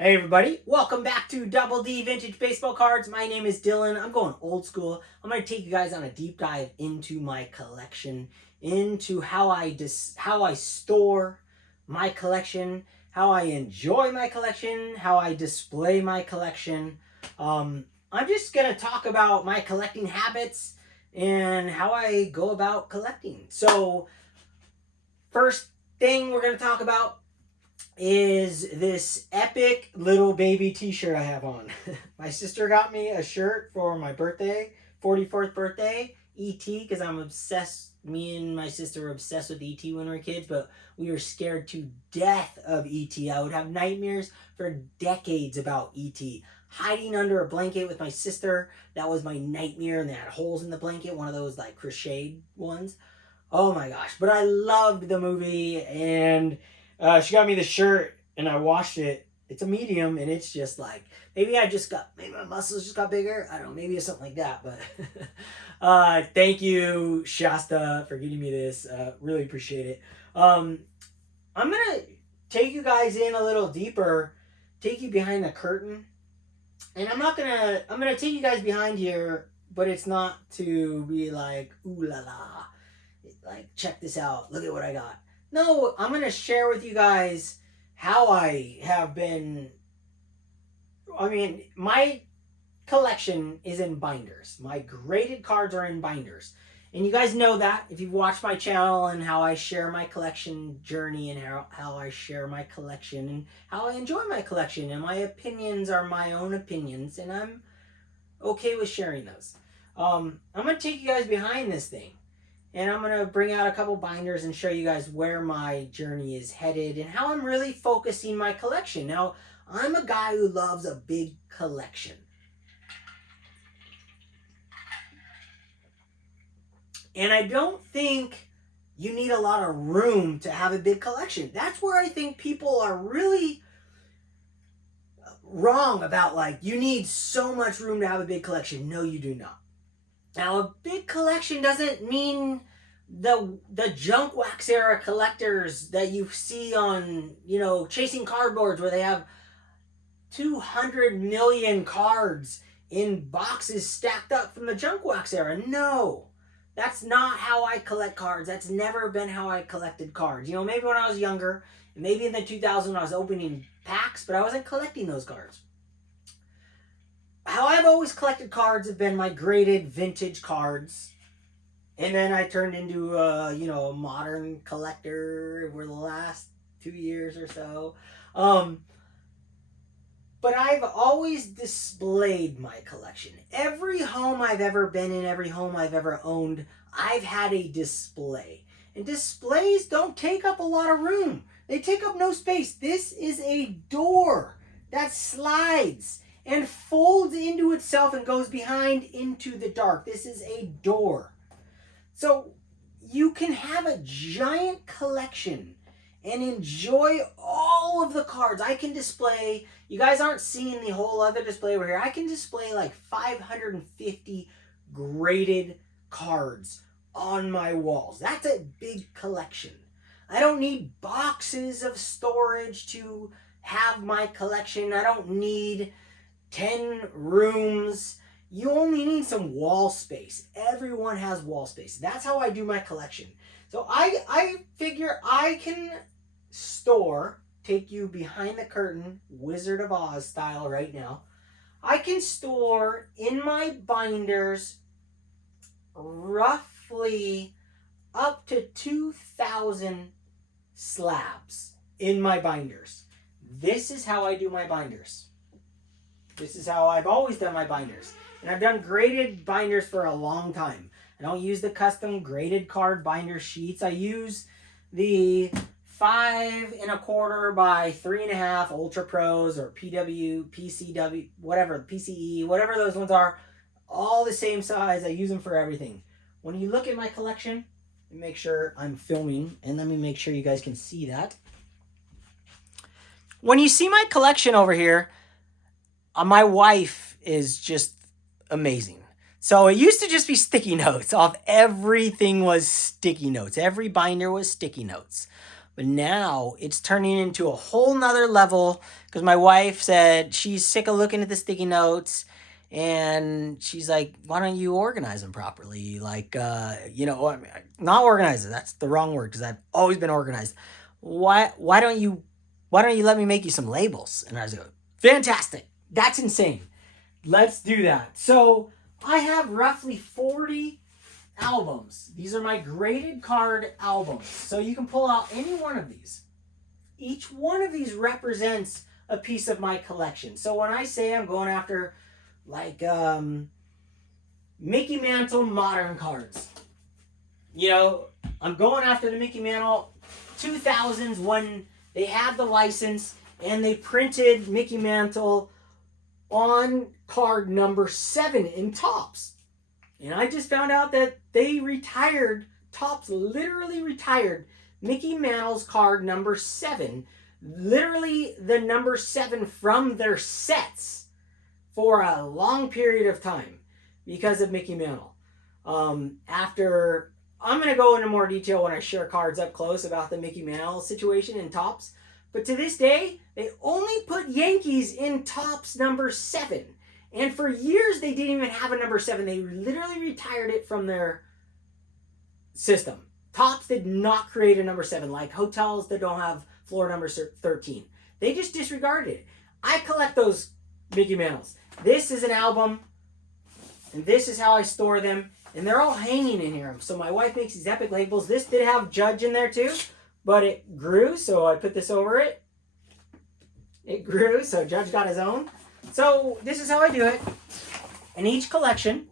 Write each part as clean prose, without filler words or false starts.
Hey everybody, welcome back to Double D Vintage Baseball Cards. My name is Dylan. I'm going old school. I'm going to take you guys on a deep dive into my collection, into how I store my collection, how I enjoy my collection, how I display my collection. I'm just going to talk about my collecting habits and how I go about collecting. So, first thing we're going to talk about is this epic little baby t-shirt I have on. My sister got me a shirt for my birthday, 44th birthday, E.T., because I'm obsessed. Me and my sister were obsessed with E.T. when we were kids, but we were scared to death of E.T. I would have nightmares for decades about E.T. Hiding under a blanket with my sister, that was my nightmare, and they had holes in the blanket, one of those like crocheted ones. Oh my gosh. But I loved the movie, and she got me the shirt, and I washed it. It's a medium, and it's just like, maybe my muscles just got bigger. I don't know, maybe it's something like that. But thank you, Shasta, for getting me this. Really appreciate it. I'm going to take you guys in a little deeper, take you behind the curtain. And I'm going to take you guys behind here, but it's not to be like, ooh la la, like, check this out, look at what I got. No, I'm going to share with you guys how I have been. I mean, my collection is in binders. My graded cards are in binders. And you guys know that if you've watched my channel and how I share my collection journey and how I share my collection and how I enjoy my collection. And my opinions are my own opinions, and I'm okay with sharing those. I'm going to take you guys behind this thing. And I'm going to bring out a couple binders and show you guys where my journey is headed and how I'm really focusing my collection. Now, I'm a guy who loves a big collection. And I don't think you need a lot of room to have a big collection. That's where I think people are really wrong about, like, you need so much room to have a big collection. No, you do not. Now, a big collection doesn't mean the junk wax era collectors that you see on, Chasing Cardboards, where they have 200 million cards in boxes stacked up from the junk wax era. No, that's not how I collect cards. That's never been how I collected cards. Maybe when I was younger, maybe in the 2000s when I was opening packs, but I wasn't collecting those cards. How I've always collected cards have been my graded vintage cards. And then I turned into a modern collector over the last 2 years or so. But I've always displayed my collection. Every home I've ever been in, every home I've ever owned, I've had a display. And displays don't take up a lot of room. They take up no space. This is a door that slides and folds into itself and goes behind into the dark. This is a door. So you can have a giant collection and enjoy all of the cards. I can display, you guys aren't seeing the whole other display over here. I can display like 550 graded cards on my walls. That's a big collection. I don't need boxes of storage to have my collection. I don't need 10 rooms. You only need some wall space. Everyone has wall space. That's how I do my collection. So I figure I can take you behind the curtain, Wizard of Oz style right now. I can store in my binders roughly up to 2,000 slabs in my binders. This is how I do my binders. This is how I've always done my binders. And I've done graded binders for a long time. I don't use the custom graded card binder sheets. I use the 5 1/4 by 3.5 Ultra Pros or PW, PCW, whatever, PCE, whatever those ones are. All the same size. I use them for everything. When you look at my collection, make sure I'm filming, and let me make sure you guys can see that. When you see my collection over here, my wife is just amazing. So it used to just be sticky notes. Everything was sticky notes. Every binder was sticky notes. But now it's turning into a whole nother level because my wife said she's sick of looking at the sticky notes, and she's like, why don't you organize them properly? Like, I mean, not organize it. That's the wrong word because I've always been organized. Why don't you let me make you some labels? And I was like, fantastic. That's insane. Let's do that. So I have roughly 40 albums. These are my graded card albums. So you can pull out any one of these. Each one of these represents a piece of my collection. So when I say I'm going after like Mickey Mantle modern cards, I'm going after the Mickey Mantle 2000s when they had the license and they printed Mickey Mantle on card number 7 in Topps. And I just found out that they retired, Topps literally retired Mickey Mantle's card number 7, literally the number 7 from their sets for a long period of time because of Mickey Mantle. I'm going to go into more detail when I share cards up close about the Mickey Mantle situation in Topps. But to this day, they only put Yankees in Topps number 7. And for years, they didn't even have a number 7. They literally retired it from their system. Topps did not create a number 7, like hotels that don't have floor number 13. They just disregarded it. I collect those Mickey Mantles. This is an album, and this is how I store them. And they're all hanging in here. So my wife makes these epic labels. This did have Judge in there too, but it grew, so I put this over it. It grew, so Judge got his own. So this is how I do it. In each collection,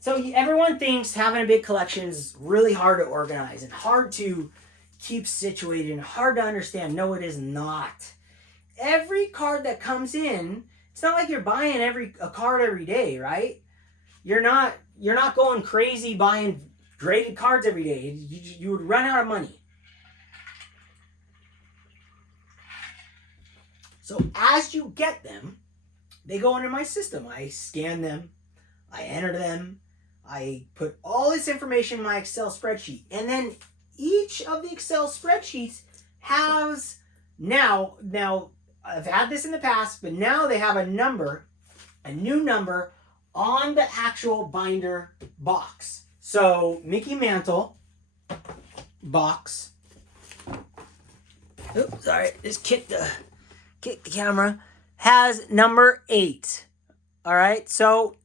so everyone thinks having a big collection is really hard to organize and hard to keep situated and hard to understand. No, it is not. Every card that comes in, it's not like you're buying a card every day, right? You're not going crazy buying graded cards every day. You would run out of money. So as you get them, they go into my system. I scan them, I enter them, I put all this information in my Excel spreadsheet. And then each of the Excel spreadsheets has now I've had this in the past, but now they have a new number on the actual binder box. So Mickey Mantle box. Oops, sorry, just kicked the camera. Has number 8. All right, so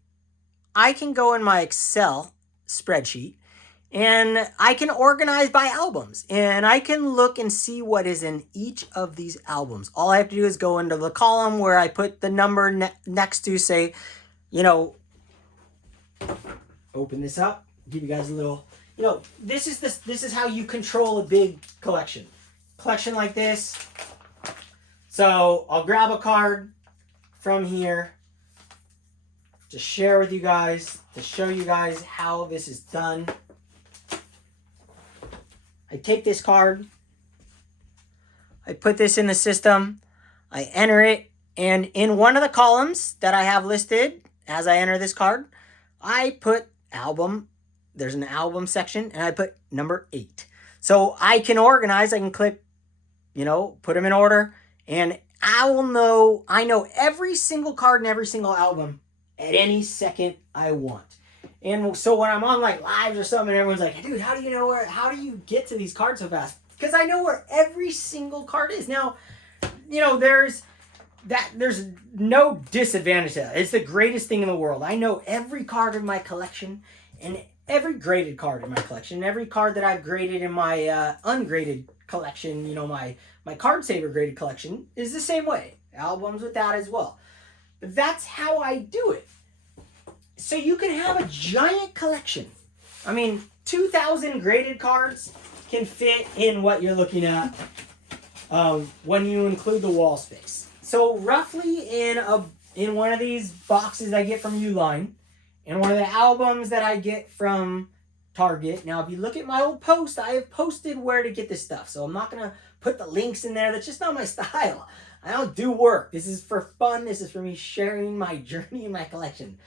I can go in my Excel spreadsheet and I can organize by albums, and I can look and see what is in each of these albums. All I have to do is go into the column where I put the number next to, say, open this up, give you guys a little, this is how you control a big collection like this. So I'll grab a card from here to share with you guys, to show you guys how this is done. I take this card, I put this in the system, I enter it, and in one of the columns that I have listed as I enter this card, I put album. There's an album section, and I put number 8. So I can organize, I can click, put them in order, and I know every single card and every single album at any second I want. And so when I'm on like lives or something, everyone's like, dude, how do you get to these cards so fast? Because I know where every single card is. Now, there's no disadvantage to that. It's the greatest thing in the world. I know every card in my collection and every graded card in my collection, and every card that I've graded in my ungraded collection, my card saver graded collection is the same way. Albums with that as well. But that's how I do it. So you can have a giant collection. 2,000 graded cards can fit in what you're looking at when you include the wall space. So roughly in one of these boxes I get from Uline, and one of the albums that I get from Target. Now, if you look at my old post, I have posted where to get this stuff. So I'm not going to put the links in there. That's just not my style. I don't do work. This is for fun. This is for me sharing my journey in my collection.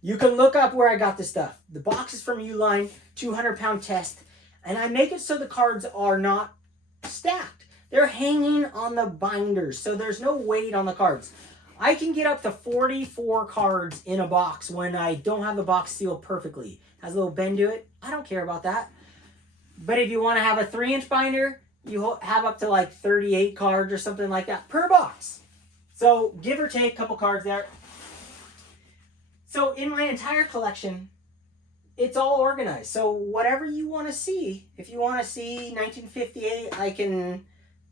You can look up where I got this stuff. The box is from Uline, 200-pound test. And I make it so the cards are not stacked. They're hanging on the binders, so there's no weight on the cards. I can get up to 44 cards in a box when I don't have the box sealed perfectly. Has a little bend to it. I don't care about that. But if you want to have a 3-inch binder, you have up to like 38 cards or something like that per box. So give or take a couple cards there. So in my entire collection, it's all organized. So whatever you want to see, if you want to see 1958, I can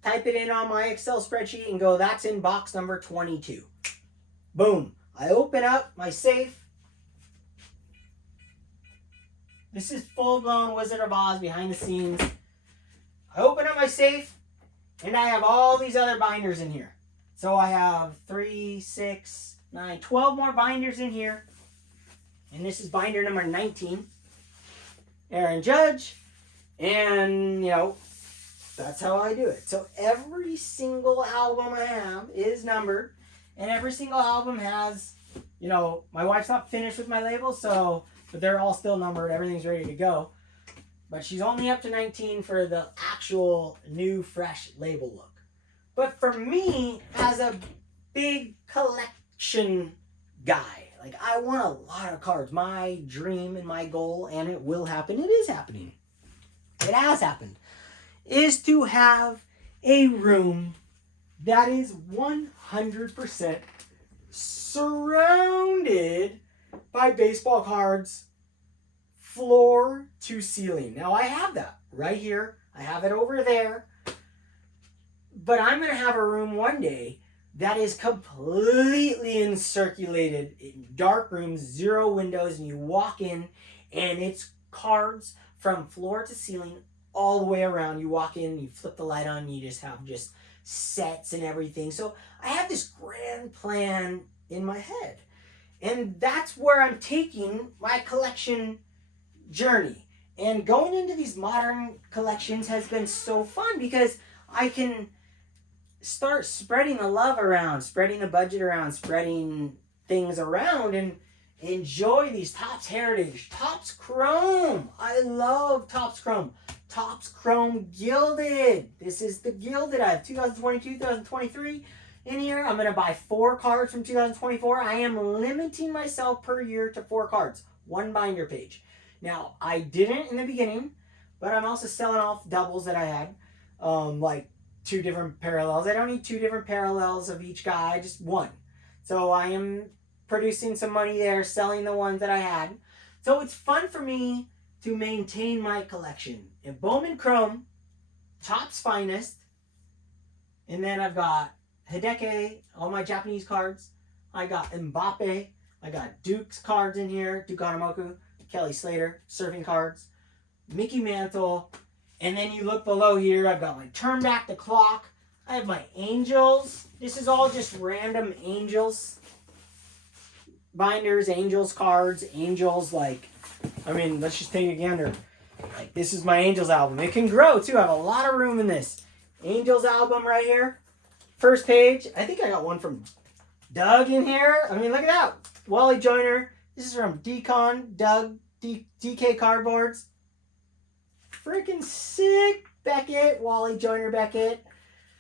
type it in on my Excel spreadsheet and go, that's in box number 22. Boom. I open up my safe. This is full-blown Wizard of Oz behind the scenes. I open up my safe, and I have all these other binders in here. So I have 3, 6, 9, 12 more binders in here. And this is binder number 19. Aaron Judge. And, that's how I do it. So every single album I have is numbered. And every single album has, my wife's not finished with my labels, but they're all still numbered. Everything's ready to go. But she's only up to 19 for the actual new, fresh label look. But for me, as a big collection guy, I want a lot of cards. My dream and my goal, and it will happen, it is happening. It has happened, is to have a room that is 100% surrounded by baseball cards, floor to ceiling. Now I have that right here. I have it over there. But I'm going to have a room one day that is completely encirculated in dark rooms, 0 windows, and you walk in and it's cards from floor to ceiling all the way around. You walk in, you flip the light on, you just have sets and everything. So I have this grand plan in my head. And that's where I'm taking my collection journey. And going into these modern collections has been so fun because I can start spreading the love around, spreading the budget around, spreading things around, and enjoy these Topps Heritage, Topps Chrome. I love Topps Chrome. Topps Chrome Gilded. This is the Gilded. I have 2022, 2023 in here. I'm going to buy 4 cards from 2024. I am limiting myself per year to 4 cards. 1 binder page. Now, I didn't in the beginning, but I'm also selling off doubles that I had. 2 different parallels. I don't need 2 different parallels of each guy, just 1. So I am producing some money there, selling the ones that I had. So it's fun for me to maintain my collection. In Bowman Chrome, Topps Finest, and then I've got Hideki, all my Japanese cards. I got Mbappe. I got Duke's cards in here, Duke Hanamoku, Kelly Slater, surfing cards, Mickey Mantle. And then you look below here, I've got my Turn Back the Clock. I have my Angels. This is all just random Angels binders, Angels cards, Angels let's just take a gander. This is my Angels album. It can grow too. I have a lot of room in this. Angels album right here. First page. I think I got one from Doug in here. Look at that. Wally Joyner. This is from Decon, Doug, DK Cardboards. Freaking sick. Beckett, Wally Joyner Beckett.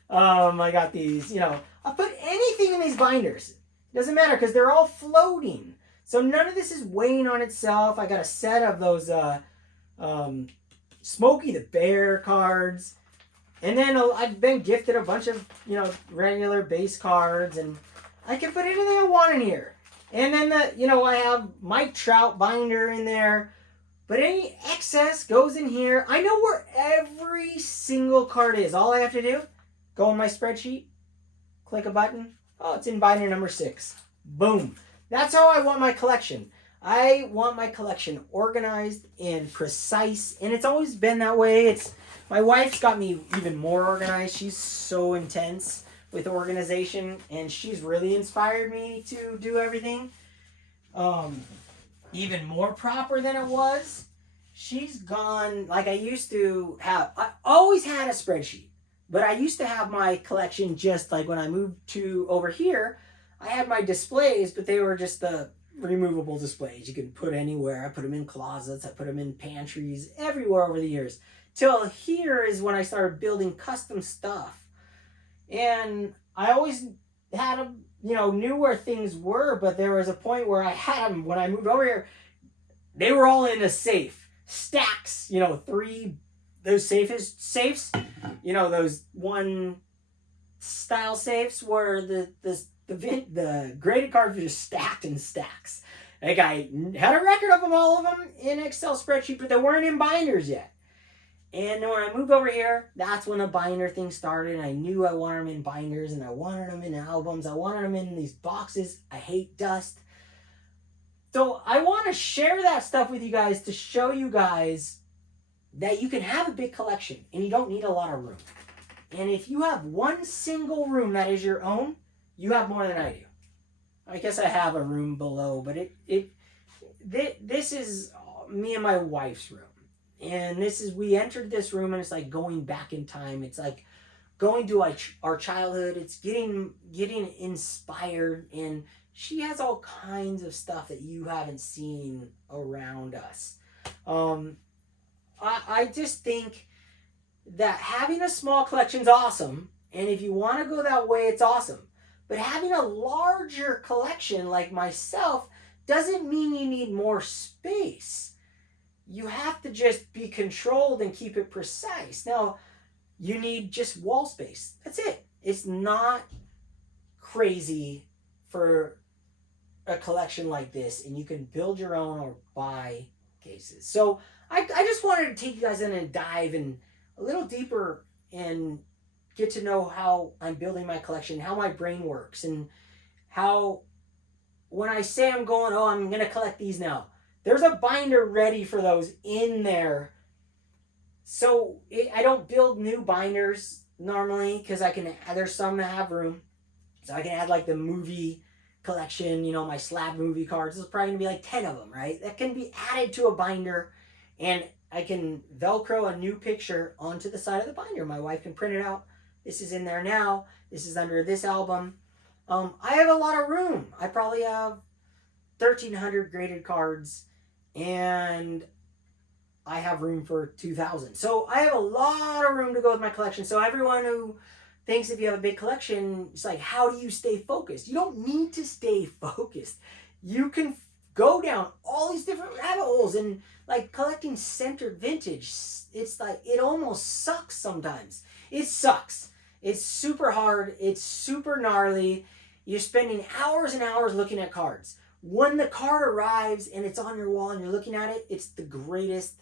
I got these, I'll put anything in these binders. It doesn't matter because they're all floating. So none of this is weighing on itself. I got a set of those Smokey the Bear cards. And then I've been gifted a bunch of, regular base cards. And I can put anything I want in here. And then, I have Mike Trout binder in there. But any excess goes in here. I know where every single card is. All I have to do, go in my spreadsheet, click a button. Oh, it's in binder number 6. Boom. That's how I want my collection. I want my collection organized and precise. And it's always been that way. My wife's got me even more organized. She's so intense with organization. And she's really inspired me to do everything. Even more proper than it was. She's gone, I used to have, I always had a spreadsheet, but I used to have my collection just when I moved to over here, I had my displays, but they were just the removable displays. You could put anywhere. I put them in closets. I put them in pantries, everywhere over the years. till here is when I started building custom stuff. And I always had them, knew where things were, but there was a point where I had them when I moved over here. They were all in a safe. Stacks, three, those safes, those one style safes where the graded cards were just stacked in stacks. Like I had a record of them, all of them in Excel spreadsheet, but they weren't in binders yet. And when I moved over here, that's when the binder thing started. And I knew I wanted them in binders, and I wanted them in albums. I wanted them in these boxes. I hate dust. So I want to share that stuff with you guys to show you guys that you can have a big collection and you don't need a lot of room. And if you have one single room that is your own, you have more than I do. I guess I have a room below, but this is me and my wife's room. And we entered this room and it's like going back in time. It's like going to our childhood. It's getting inspired, and she has all kinds of stuff that you haven't seen around us. I just think that having a small collection is awesome, and if you want to go that way, it's awesome. But having a larger collection like myself doesn't mean you need more space. You have to just be controlled and keep it precise. Now, you need just wall space. That's it. It's not crazy for a collection like this, and you can build your own or buy cases. So I just wanted to take you guys in and dive in a little deeper and get to know how I'm building my collection, how my brain works, and how when I say I'm going to collect these now, there's a binder ready for those in there. So I don't build new binders normally because there's some that have room. So I can add like the movie collection, my slab movie cards. There's probably going to be like 10 of them, right? That can be added to a binder, and I can Velcro a new picture onto the side of the binder. My wife can print it out. This is in there now. This is under this album. I have a lot of room. I probably have 1,300 graded cards, and I have room for 2,000. So I have a lot of room to go with my collection. So everyone who thinks if you have a big collection, it's like, how do you stay focused? You don't need to stay focused. You can go down all these different rabbit holes, and like collecting centered vintage, it's like, it almost sucks sometimes. It sucks. It's super hard. It's super gnarly. You're spending hours and hours looking at cards. When the card arrives and it's on your wall and you're looking at it, it's the greatest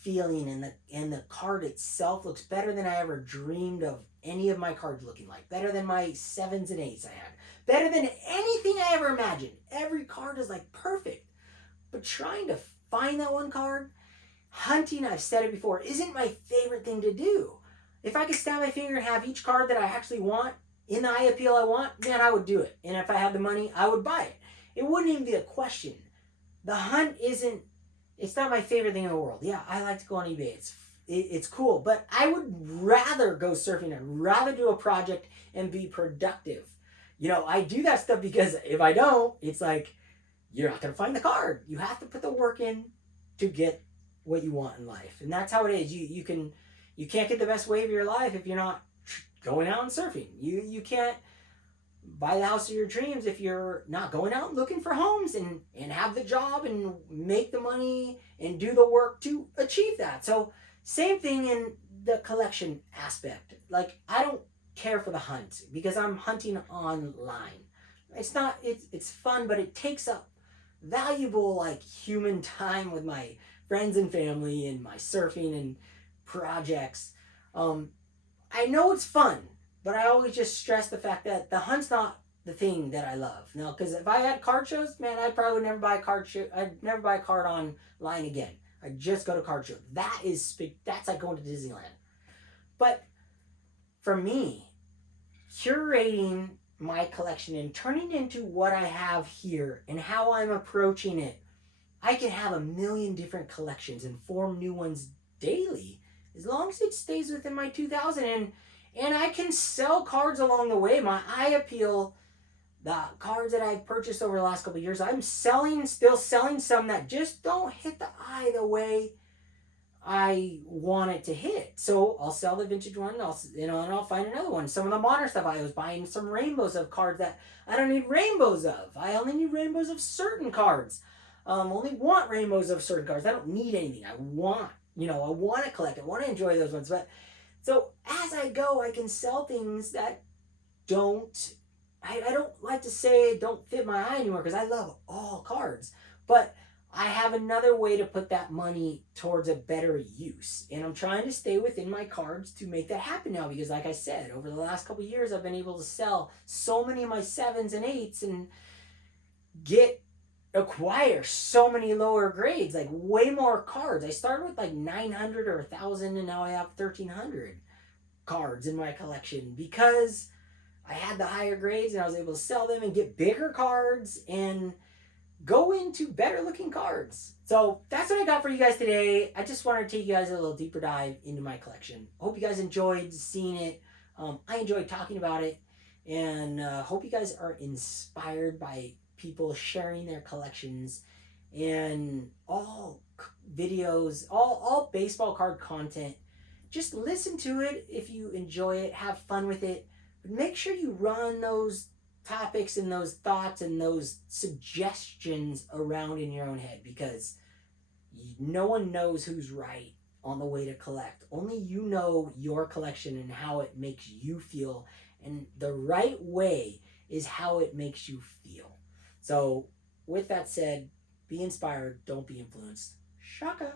feeling, and the card itself looks better than I ever dreamed of any of my cards looking like. Better than my 7s and 8s I had. Better than anything I ever imagined. Every card is like perfect. But trying to find that one card, hunting, I've said it before, isn't my favorite thing to do. If I could snap my finger and have each card that I actually want in the eye appeal I want, man, I would do it. And if I had the money, I would buy it. It wouldn't even be a question. The hunt it's not my favorite thing in the world. Yeah, I like to go on eBay. It's cool. But I would rather go surfing. I'd rather do a project and be productive. I do that stuff because if I don't, it's like, you're not going to find the card. You have to put the work in to get what you want in life. And that's how it is. You can't get the best wave of your life if you're not going out and surfing. You can't buy the house of your dreams if you're not going out looking for homes and have the job and make the money and do the work to achieve that. So same thing in the collection aspect. Like, I don't care for the hunt because I'm hunting online. It's fun, but it takes up valuable like human time with my friends and family and my surfing and projects. I know it's fun, but I always just stress the fact that the hunt's not the thing that I love. No, because if I had card shows, man, I probably would never buy a card show. I'd never buy a card online again. I'd just go to card shows. That's like going to Disneyland. But for me, curating my collection and turning it into what I have here and how I'm approaching it, I can have a million different collections and form new ones daily, as long as it stays within my 2,000. And I can sell cards along the way. My eye appeal, the cards that I've purchased over the last couple of years, I'm still selling some that just don't hit the eye the way I want it to hit. So I'll sell the vintage one, and I'll find another one. Some of the modern stuff, I was buying some rainbows of cards that I don't need rainbows of. I only need rainbows of certain cards. Only want rainbows of certain cards. I don't need anything. I want, I want to collect. I want to enjoy those ones. But so as I go, I can sell things that don't. I don't like to say don't fit my eye anymore because I love all cards, but I have another way to put that money towards a better use. And I'm trying to stay within my cards to make that happen now because, like I said, over the last couple of years, I've been able to sell so many of my 7s and 8s and acquire so many lower grades, like way more cards. I started with like 900 or 1,000, and now I have 1,300 cards in my collection because I had the higher grades and I was able to sell them and get bigger cards and go into better looking cards. So that's what I got for you guys today. I just wanted to take you guys a little deeper dive into my collection. Hope you guys enjoyed seeing it. I enjoyed talking about it, and hope you guys are inspired by people sharing their collections and all videos, all baseball card content. Just listen to it if you enjoy it, have fun with it. But make sure you run those topics and those thoughts and those suggestions around in your own head because no one knows who's right on the way to collect. Only you know your collection and how it makes you feel, and the right way is how it makes you feel. So with that said, be inspired, don't be influenced. Shaka.